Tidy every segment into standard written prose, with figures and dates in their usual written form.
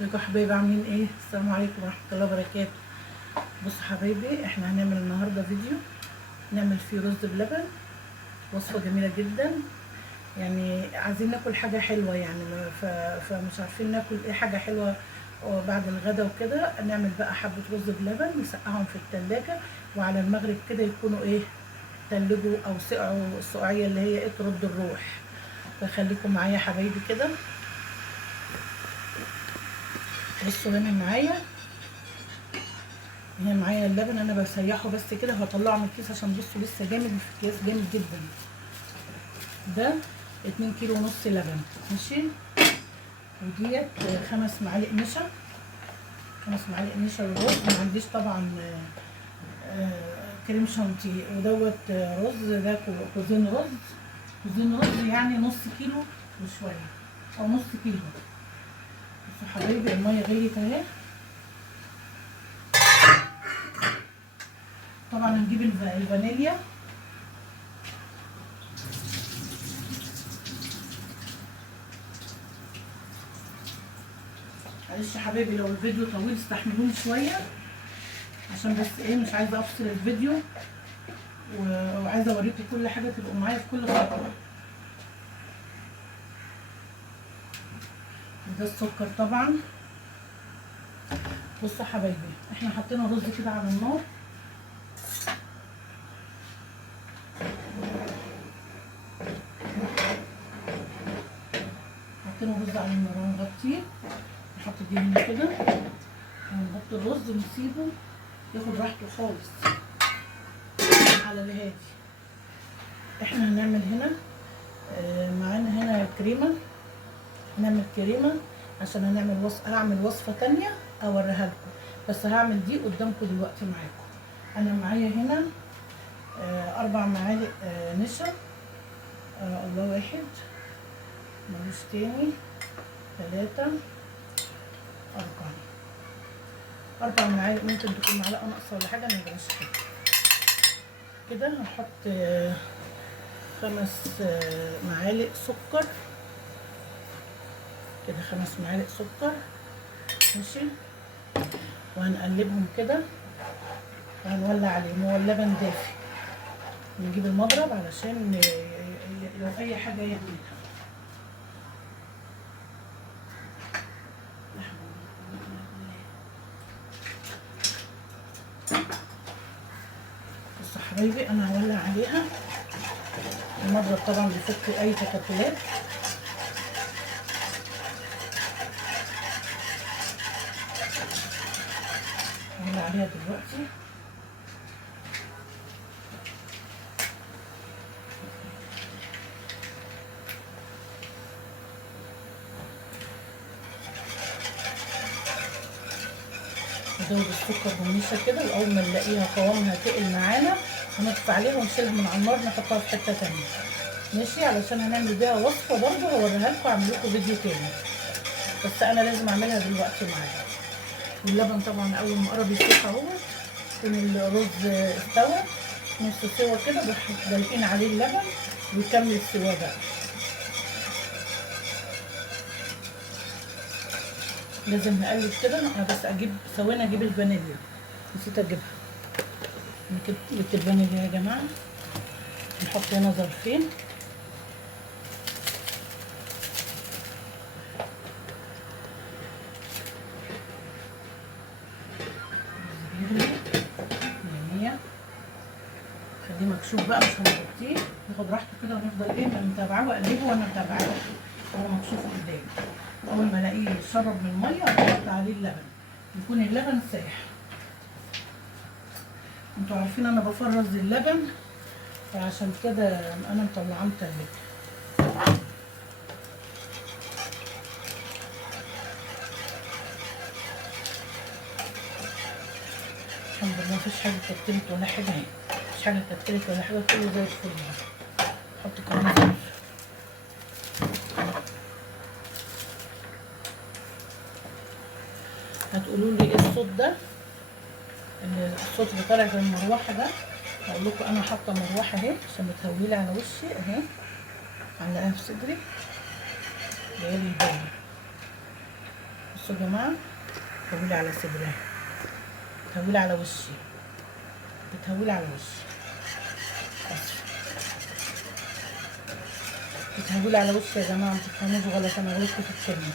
ازيكم يا حبايبي، عاملين ايه؟ السلام عليكم ورحمه الله وبركاته. بصوا حبايبي، احنا هنعمل النهارده فيديو نعمل فيه رز بلبن. وصفه جميله جدا، يعني عايزين ناكل حاجه حلوه يعني فمش عارفين ناكل ايه حاجه حلوه. وبعد الغدا وكده نعمل بقى حبه رز بلبن نسقعهم في التلاجة، وعلى المغرب كده يكونوا ايه، تلجوا او سقعوا السقعيه اللي هي ايه ترد الروح. فخليكم معايا يا حبايبي كده. بصوا هنا معايا اللبن، انا بسيحه بس كده، هطلعه من الكيس عشان بصوا لسه جامد في الكيس، جامد جدا. ده 2 كيلو ونص لبن، ماشي. وديت 5 معالق نشا، 5 معالق نشا ورز. ما عنديش طبعا كريم شانتيه، ودوت رز، ده كوزين رز. كوزين رز يعني نص كيلو وشويه او نص كيلو. بصوا حبايبي، الميه غليت اهي. طبعا هنجيب الفانيليا. معلش يا حبايبي لو الفيديو طويل استحملوني شويه، عشان بس ايه مش عايزه افصل الفيديو، وعايزه اوريكم كل حاجه تبقوا معايا في كل خطوه. ده السكر طبعا. بصوا يا حبايبي، احنا حطينا رز كده على النار، حطينا رز على النار ونغطيه، نحط دي هنا كده ونحط الرز ونسيبه ياخد راحته خالص على الهادي. احنا هنعمل هنا معانا هنا كريمه، هنعمل كريمه عشان هعمل وصفه تانية اوريها لكم، بس هعمل دي قدامكم دلوقتي معاكم. انا معايا هنا 4 معالق نشا. الله، 1 ملوش تاني، 3، 4 معالق، ممكن تكون معلقه ناقصه ولا حاجه، مبلاش كده. هنحط 5 معالق سكر كده، 5 معالق سكر، ماشي. وهنقلبهم كده وهنولع عليهم. هو اللبن دافي، نجيب المضرب علشان لو اي حاجه يعملها. بصوا حبايبي، انا هولع عليها. المضرب طبعا بيفك اي تكتلات. هولع عليها دلوقتي. ندوب السكر بالنشا كده، واول ما نلاقيها قوامها تقل معانا هنطفي عليها ونشيلها من على النار، نحطها في حته تانيه، ماشي. علشان هنعمل بيها وصفه برضه هوريها لكم، اعمل لكم فيديو تاني، بس انا لازم اعملها دلوقتي معايا. واللبن طبعا اول ما قرب يسيح اهو، يكون الرز استوى نص سوا كده، نروح دلقين عليه اللبن ويكمل سوا بقى. لازم نقلب كده. انا بس اجيب الفانيليا، نسيت اجيبها. جبت الفانيليا يا جماعه. نحط هنا ظرفين، خليه مكشوف بقى، مش هنغطيه، ياخد راحته كده، ونفضل ايه متابعاه واقلبه وانا متابعاه. هو مكشوف قدامي. اول ما الاقيه شرب من الميه احط عليه اللبن، يكون اللبن سايح. انتوا عارفين انا بفرز اللبن، فعشان كده انا مطلعاه متلج. الحمد لله مفيش حاجه اتكتلت ولا حاجه اهي، مفيش حاجه اتكتلت ولا حاجه، كله زي الفل. احط كمان زيت. هتقولوا لي ايه الصوت ده، الصوت اللي طالع زي المروحه ده؟ هقول لكم انا حاطه مروحه اهي عشان بتهويلي على وشي اهي، معلقاها في صدري جايه لي البرد. بصوا يا جماعه، بتهولي على صدرها، بتهولي على وشي، بتهولي على وشي، بتهولي على وشي يا جماعه، متفهموش غلط، انا غلطت في الكلمه.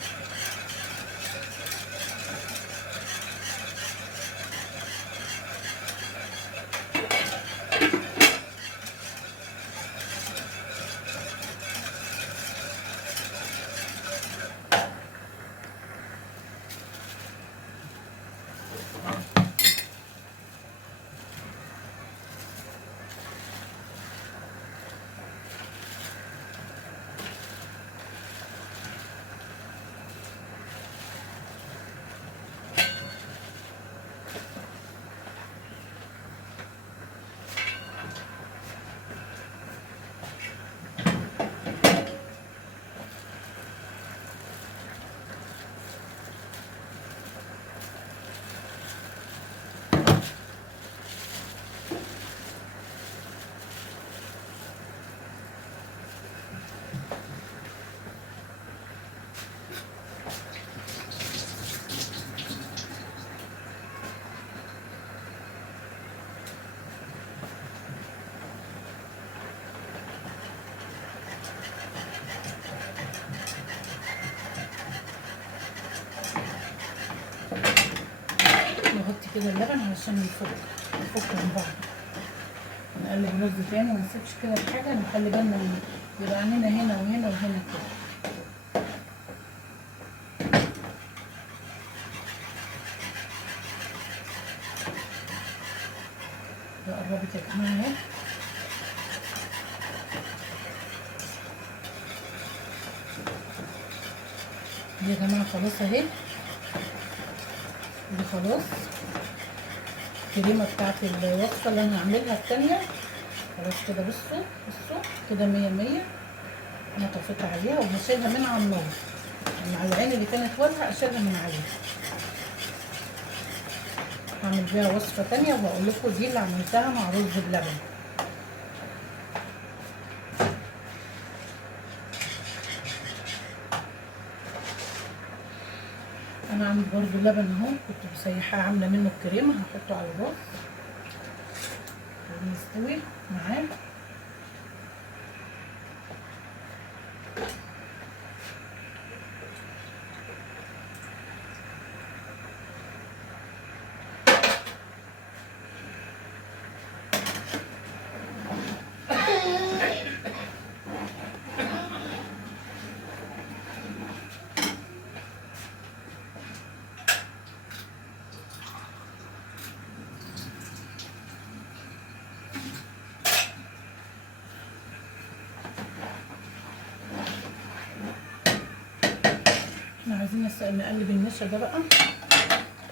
نغطي كده اللبن علشان يفك من بعض. نقلب الرز تاني، ما نسيبش كده الحاجه، نخلي بالنا من يبقى عندنا هنا وهنا وهنا كده. ده قربت يا جماعه اهي. دي يا جماعه خلاص اهي، دي خلاص الكريمه بتاعت الوصفه اللي انا هعملها التانيه خلاص كده. بصوا كده 100 100. انا طفيت عليها وهشيلها من على النار، المعلقين اللي كانت والها اشيلها من عليها. هعمل بيها وصفه تانيه وهقول لكم دي اللي عملتها مع رز بلبن. انا عندي برضو لبن اهو، كنت مسيحاه عامله منه الكريمه، هحطه على الرز ويستوي معاه. احنا عايزين نقلب النشا ده بقى،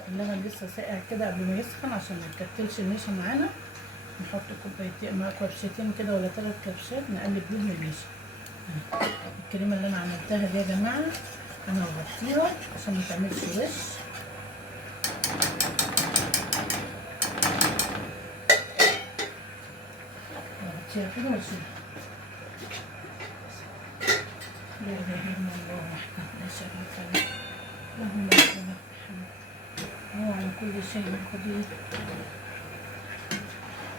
اللبن لسه ساقع كده قبل ما يسخن عشان ما يكتلش النشا معانا. نحط كوبايتين كبشتين كده ولا 3 كبشات نقلب بيهم النشا. الكريمه اللي انا عملتها دي يا جماعه انا هغطيها عشان ما تعملش وش. هغطيها كده واشيلها. لا اله الا الله وحده لا شريك له، له الملك وله الحمد وهو على كل شيء قدير.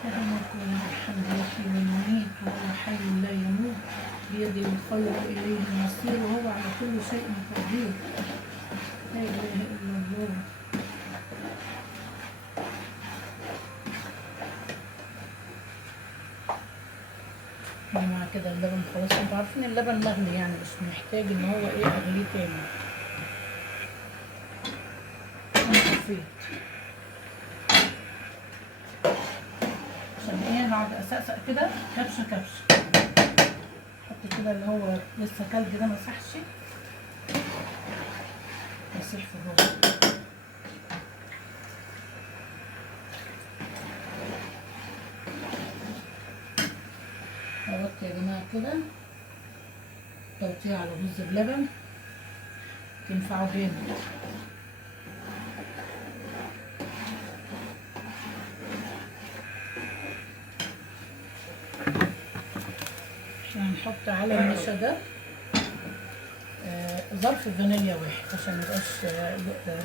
له الملك وله الحمد يحيي ويميت وهو حي لا يموت بيده الخير واليه المصير وهو على كل شيء قدير. لا اله الا الله. يا جماعه كده اللبن خلاص، انتوا عارفين اللبن مغلي يعني مش محتاج ان هو اغليه تاني. انا طفيت عشان هقعد اسقسق كده كبشه كبشه. احط كده اللي هو لسه تلج ده مسحش واسيح في الرز. اغطي يا جماعه كده توطيه على رز بلبن تنفعه جامد. هنحط على النشا ده ظرف فانيليا واحد عشان ميبقاش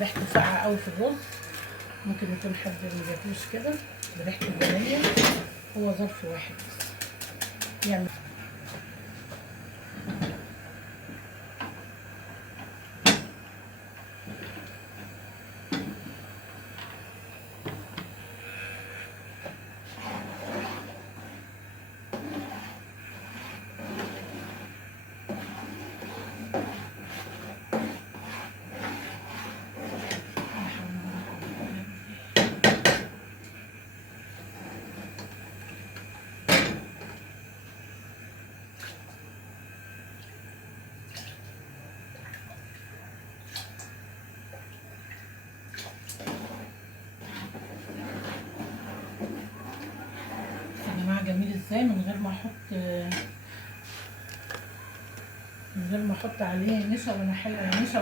ريحته فاقعه قوي في الرز. ممكن يكون حد مجابوش كده بريحه الفانيليا. هو ظرف واحد بس يعمل. جميل ازاي من غير ما احط عليه نشا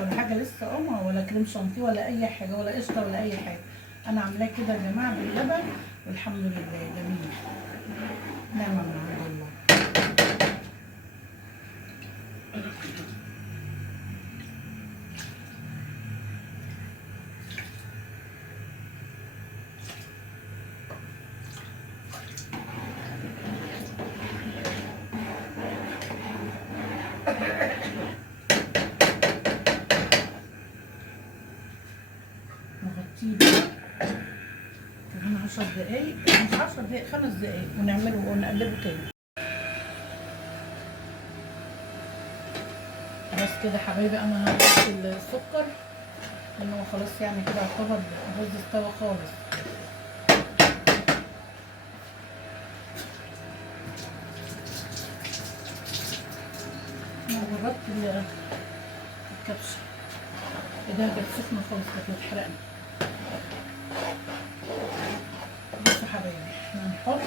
ولا حاجه لسه ولا كريم شانتيه ولا اي حاجه ولا قشطه ولا اي حاجه. انا عاملاه كده يا جماعه باللبن والحمد لله جميل. نعمه من عند الله. نغطيه كمان 10 دقايق، مش 10 دقايق، 5 دقايق، ونعمله ونقلبه تاني. بس كده حبايبي انا هحط السكر لان هو خلاص يعني كده يعتبر الرز استوى خالص. انا جربت الكبسه ايديها كانت سخنه خالص، كانت بتحرقني. بصوا حبايبي احنا هنحط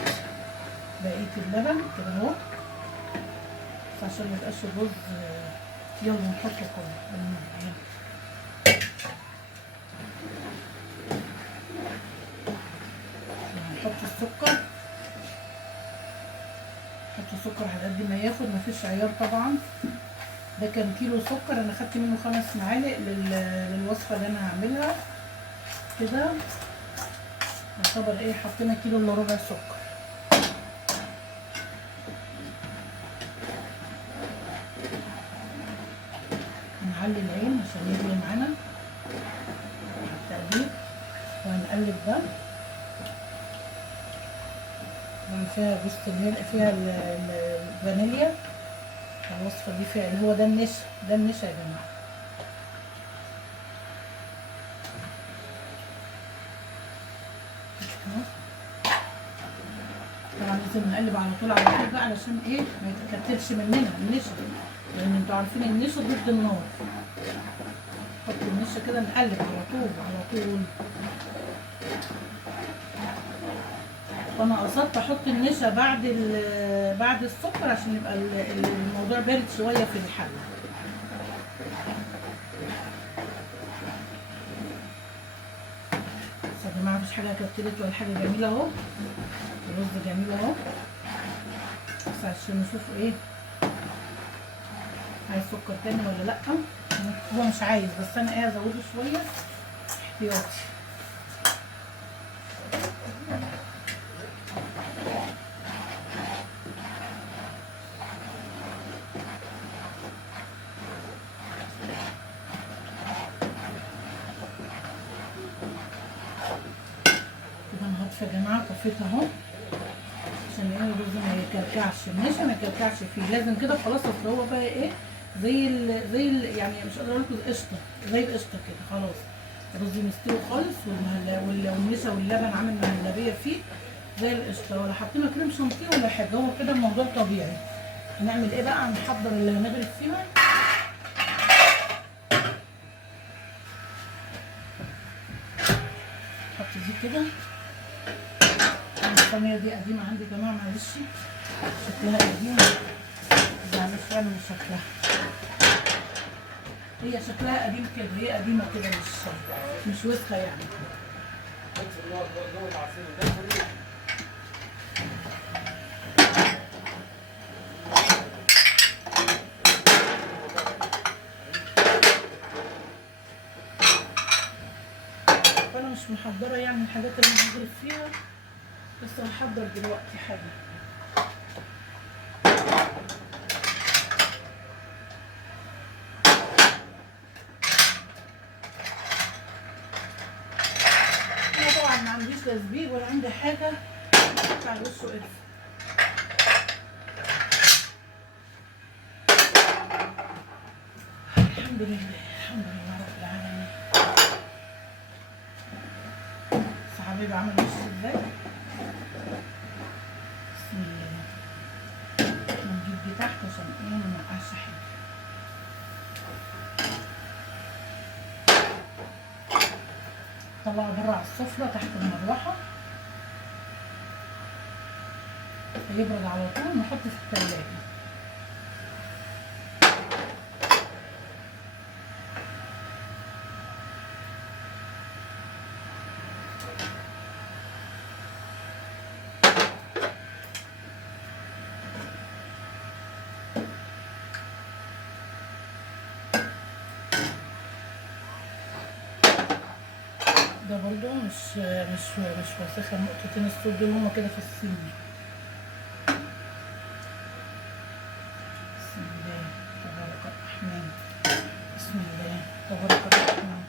بقيه اللبن كده اهو بس عشان ميبقاش الرز. يلا نحطه كله. نحط السكر، نحط السكر على قد ما ياخد، مفيش عيار طبعا. ده كان كيلو سكر، انا خدت منه 5 معالق للوصفه اللي انا هعملها كده. يعتبر ايه، حطينا كيلو الا ربع سكر. نعلي العين عشان يغلي معانا التقليب، وهنقلب ده. فيها جوز الهند، فيها الفانيليا. الوصفه دي فيها اللي هو ده النشا، ده النشا يا جماعه. طبعا لازم نقلب على طول بقى علشان ايه ما يتكتلش مننا النشا، لان انتوا عارفين النشا ضد النار. نحط النشا كده، نقلب على طول على طول. وانا قصدت احط النشا بعد السكر عشان يبقى الموضوع بارد شويه في الحله. بس يا جماعه مفيش حاجه كترت ولا حاجه، جميله اهو. الرز جميل اهو. بس عشان نشوف ايه، عايز سكر تاني ولا لا. هو مش عايز، بس انا ايه ازوده شويه احتياطي. يا جماعه طفيت اهو عشان ايه الرز ما يكلكعش، النشا ما يكلكعش فيه. لازم كده خلاص. اصل هو بقى ايه يعني مش قادره اقول لكم قشطه، زي القشطه كده خلاص. الرز مستوي خالص والنشا واللبن عامل مهلبيه فيه زي القشطه، ولا حطينا كريم شانتيه ولا حاجه. هو كده الموضوع طبيعي. هنعمل ايه بقى؟ هنحضر اللي هنغرف فيها. نحط دي كده. الصينيه دي قديمه عندي يا جماعه، معلش شكلها قديم، يعني فعلا من شكلها. هي شكلها قديم كده، هي قديمه كده، مش وسخه يعني. مش محضره يعني الحاجات اللي انا هضرب فيها، بس هحضر دلوقتي حاجه. انا طبعا ما عنديش لا زبيب ولا عندي حاجه بتاع الوش وقرفه. الحمد لله الحمد لله رب العالمين. بس حبيبي عمل وش ازاي. بسم الله. نجيب دي تحت عشان ايه ما نوقعش حاجه. طلعه بره على السفره تحت المروحه هيبرد على طول، نحط في التلاجة. ده برضو مش وسخه، نقطتين الصوت دول هما كده في الصين. بسم الله تبارك الرحمن. بسم الله تبارك الرحمن.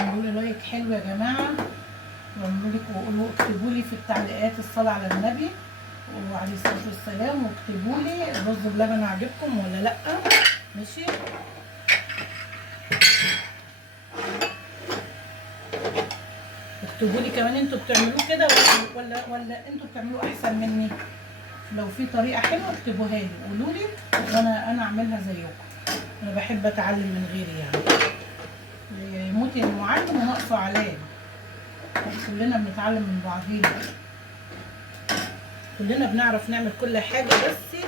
اعملوا لي لايك حلو يا جماعه، واعملوا لي وقولوا اكتبوا لي في التعليقات الصلاه على النبي وعليه الصلاه والسلام، واكتبوا لي الرز بلبن عجبكم ولا لا. ماشي. اكتبوا لي كمان انتوا بتعملوه كده ولا انتوا بتعملوه احسن مني. لو في طريقه حلوه اكتبوها لي قولوا لي وانا اعملها زيكم. انا بحب اتعلم من غيري يعني. يموت المعلم وناقصه علام. كلنا بنتعلم من بعضينا، كلنا بنعرف نعمل كل حاجه، بس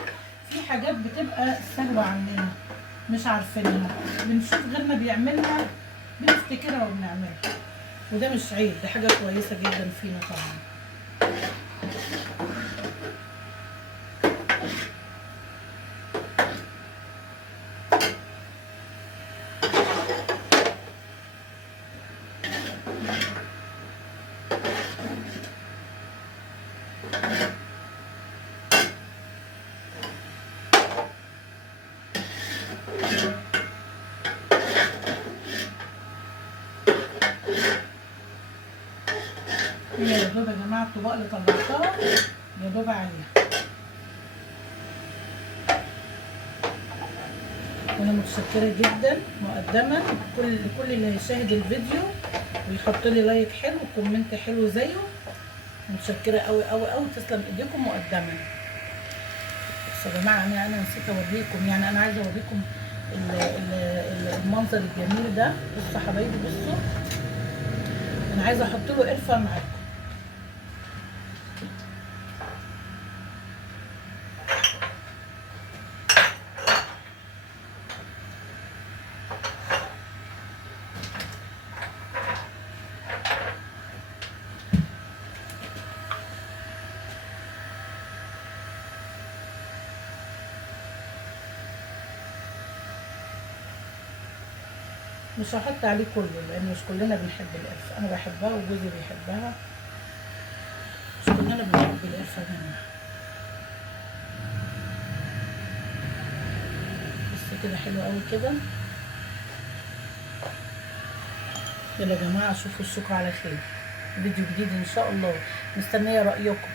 في حاجات بتبقى سهله عننا مش عارفينها، بنشوف غيرنا بيعملها بنفتكرها وبنعملها، وده مش عيب، ده حاجه كويسه جدا فينا طبعا. هي يا دوب يا جماعه الطبق اللي طلعتها يا دوب عليها. وانا متشكره جدا مقدما كل اللي هيشاهد الفيديو ويحط لي لايك حلو وكومنت حلو زيه. متشكره قوي قوي قوي، تسلم ايديكم مقدما. بس يا جماعه انا نسيت اوريكم، يعني انا عايزه اوريكم المنظر الجميل ده. بصوا يا حبايبي بصوا، انا عايزه احط له قرفه معاكم. مش هحط عليه كله لان مش كلنا بنحب القرفه، انا بحبها وجوزي بيحبها، مش كلنا بنحب القرفه هنا. بس كده حلو قوي كده. يلا يا جماعه اشوفكم على خير، فيديو جديد ان شاء الله، مستنيه رايكم.